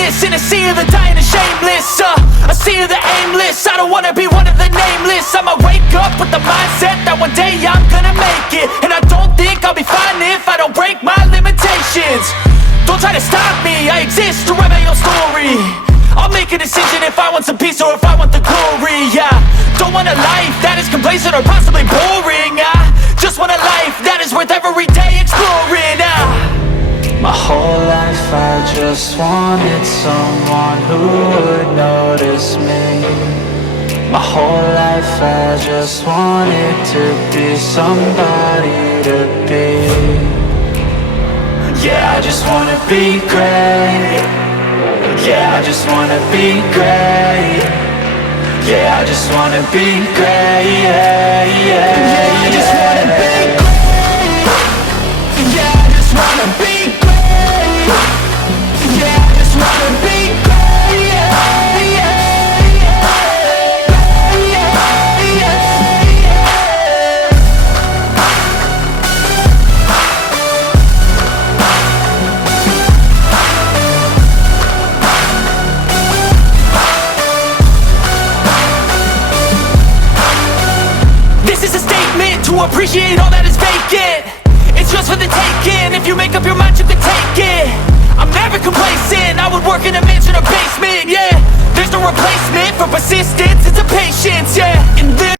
greatness in a sea of the dying and shameless, a sea of the aimless. I don't wanna be one of the nameless. I'ma wake up with the mindset that one day I'm gonna make it, and I don't think I'll be fine if I don't break my limitations. Don't try to stop me, I exist to write my own story. I'll make a decision if I want some peace or if I want the glory, yeah. Don't want a life that is complacent or possibly boring, I just want a life that is worth every day exploring, My whole life I just wanted someone who would notice me. My whole life I just wanted to be somebody to be. Yeah, I just wanna be great. Yeah, I just wanna be great. Yeah, I just wanna be great. Yeah, yeah, yeah, I just wanna be great. Yeah, I just wanna be great. Yeah, I just wanna be great. Yeah, yeah, yeah, yeah, yeah. This is a statement to appreciate all that is vacant. It's just for the taking. If you make up your mind, you can take it. I'm never complacent. I would work in a mansion or basement, yeah. There's no replacement for persistence, it's a patience, yeah. In this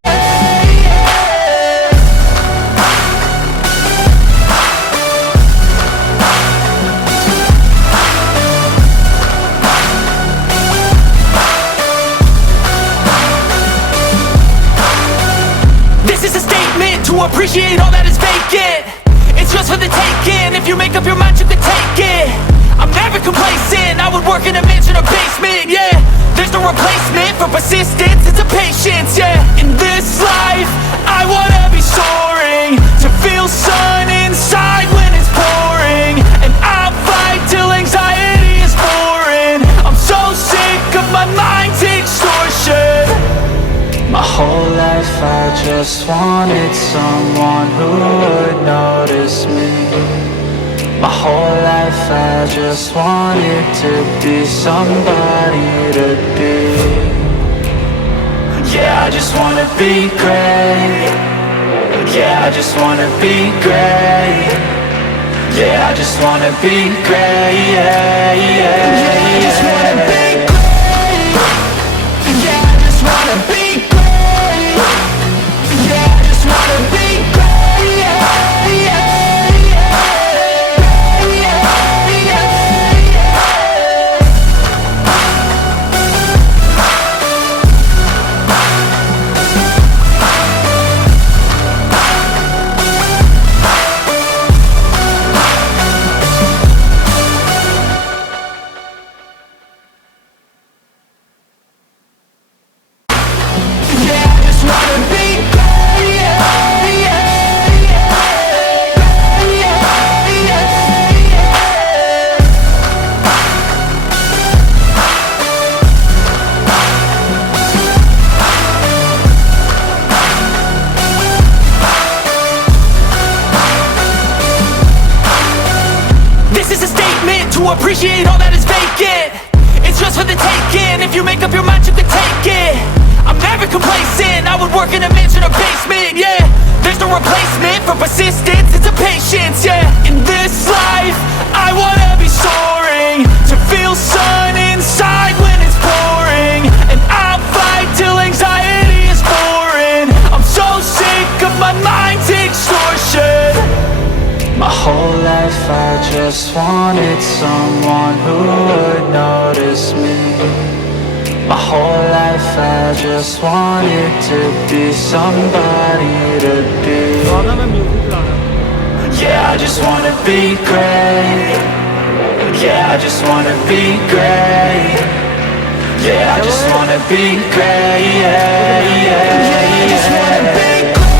to appreciate all that is vacant. It's just for the taking. If you make up your mind, you can take it. I'm never complacent. I would work in a mansion or basement, yeah. There's no replacement for persistence, it's a patience, yeah. In this life, I wanna be soaring, to feel sun inside when it's pouring, and I'll fight till anxiety is foreign. I'm so sick of my mind's extortion. My whole life I just wanted someone who would notice me. My whole life I just wanted to be somebody to be. Yeah, I just wanna be great. Yeah, I just wanna be great. Yeah, I just wanna be great. Yeah, yeah, yeah, I just wanna be great. Yeah, I just wanna be great. Yeah, I just wanna be great. Yeah, yeah, yeah, yeah, yeah. Yeah, I just wanna be great. Yeah, yeah, yeah, yeah, yeah. This is a statement to appreciate all that is vacant. It's just for the taking. If you make up your mind, you can take it. I'm never complacent. I would work in a mansion or basement, yeah. There's no replacement for persistence, it's a patience, yeah. In this life, I wanna be soaring, to feel sun inside when it's pouring, and I'll fight till anxiety is foreign. I'm so sick of my mind's extortion. My whole life I just wanted someone who would notice me. My whole life I just wanted to be somebody to be. Yeah, I just wanna be great. Yeah, I just wanna be great. Yeah, I just wanna be great. Yeah, yeah, yeah, I just wanna be great.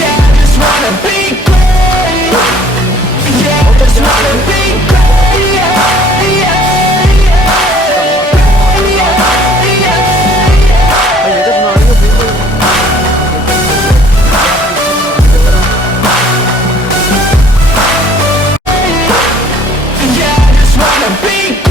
Yeah, I just wanna be great. Yeah, I just wanna be great. Yeah, yeah. Yeah, I just wanna be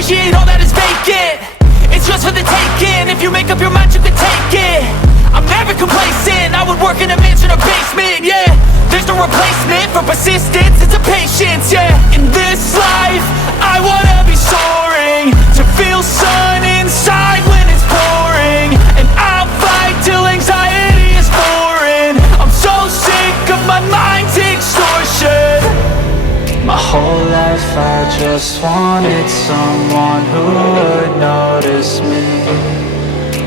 appreciate all that is vacant. It's just for the taking. If you make up your mind, you can take it. I'm never complacent. I would work in a mansion or basement, yeah. There's no replacement for persistence, it's a patience, yeah. In this life, I wanna be soaring, to feel sun inside when it's pouring. And I'll fight till anxiety is foreign. I'm so sick of my mind's extortion. My whole life I just wanted someone who would notice me.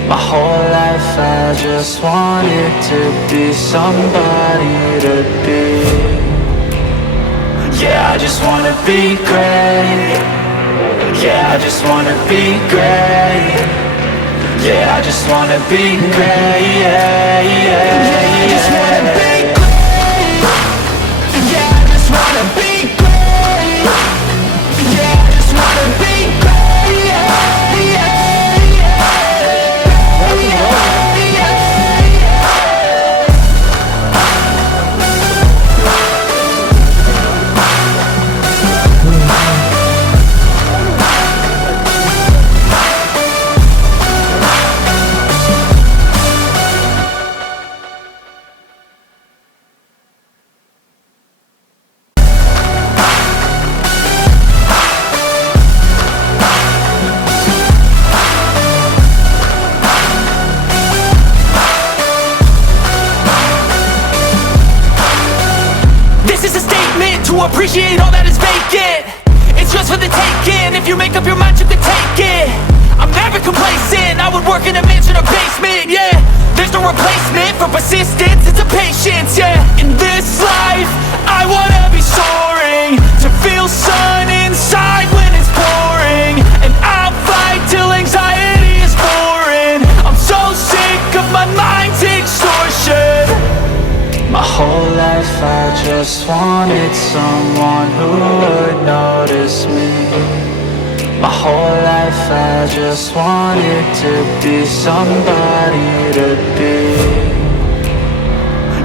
My whole life I just wanted to be somebody to be. Yeah, I just wanna be great. Yeah, I just wanna be great. Yeah, I just wanna be great. Yeah, yeah, yeah, I just wanna be great. Yeah, I just wanna be great. Yeah, I just wanna be great. Yeah, yeah. Appreciate all that is vacant. It's just for the taking. If you make up your mind, you can take it. I'm never complacent. I would work in a mansion or basement, yeah. There's no replacement for persistence, it's a patience, yeah. In this life, I wanna be soaring, to feel sun inside when it's pouring. And I'll fight till anxiety is foreign. I'm so sick of my mind's extortion. My whole life I just wanted someone who would notice me. My whole life I just wanted to be somebody to be.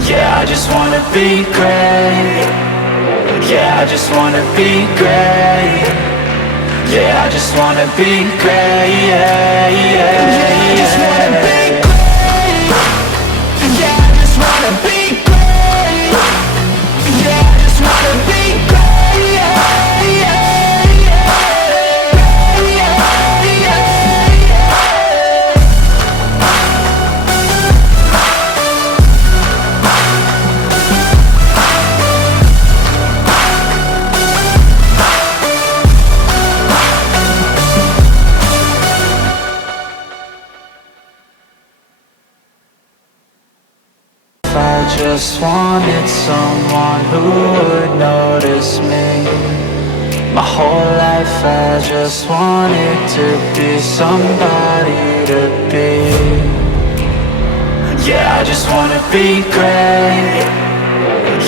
Yeah, I just wanna be great. Yeah, I just wanna be great. Yeah, I just wanna be great. Yeah, yeah, yeah, I just wanna be great. Yeah, I just wanna be great. Yeah, I just wanna be great. Yeah, yeah, yeah, yeah, yeah. I just wanted someone who would notice me. My whole life I just wanted to be somebody to be. Yeah, I just wanna be great.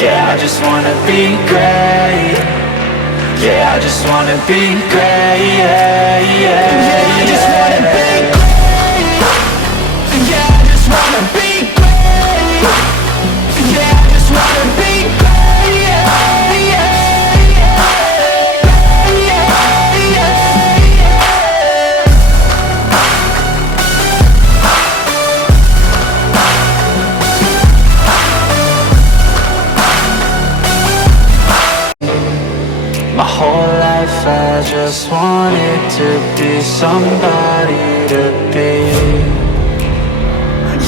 Yeah, I just wanna be great. Yeah, I just wanna be great. Yeah, yeah, yeah, I just wanna be great. Yeah, I just wanna be great. Yeah, I just wanna be great. Yeah, yeah, yeah, yeah, yeah. My whole life I just wanted to be somebody to be.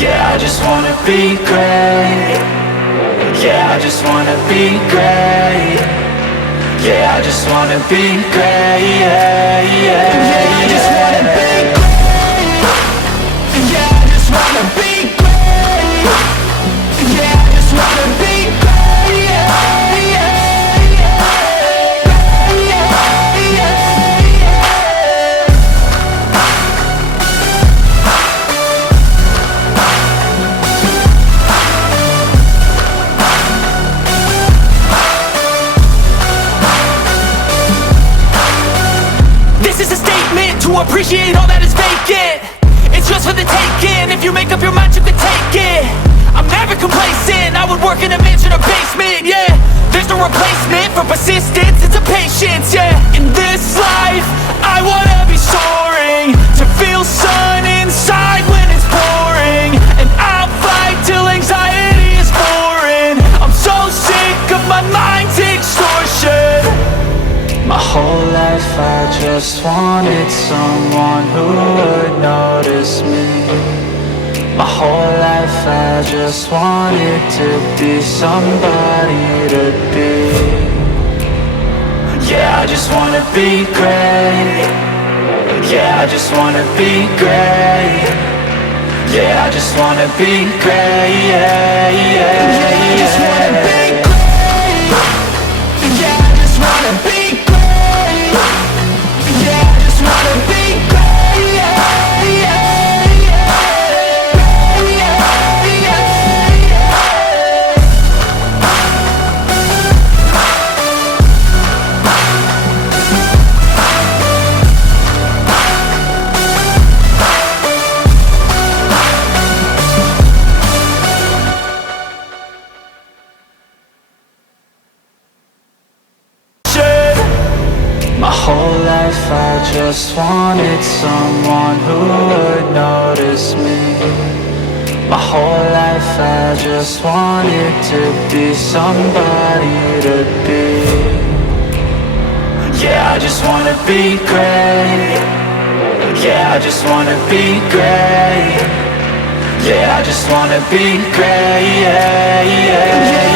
Yeah, I just wanna be great. Yeah, I just wanna be great. Yeah, I just wanna be great. Yeah, yeah, yeah, I just wanna be great. Yeah, I just wanna be great. Yeah, I just wanna be great. Yeah, yeah, yeah, yeah, yeah. This is a statement to appreciate all that is vacant. It's just for the taking. If you make up your mind, you can take it. I'm never complacent. I would work in a mansion or basement, yeah. There's no replacement for persistence, it's a patience, yeah. In this life, I wanna be someone who would notice me. My whole life I just wanted to be somebody to be. Yeah, I just wanna be great. Yeah, I just wanna be great. Yeah, I just wanna be great. Yeah, yeah, yeah, I just wanna be great. Yeah, I just wanna be great. Yeah, I just wanna be great. Yeah, yeah, yeah, yeah, yeah, yeah. My whole life I just wanted someone who would notice me. My whole life I just wanted to be somebody to be. Yeah, I just wanna be great. Yeah, I just wanna be great. Yeah, I just wanna be great. Yeah, yeah, yeah.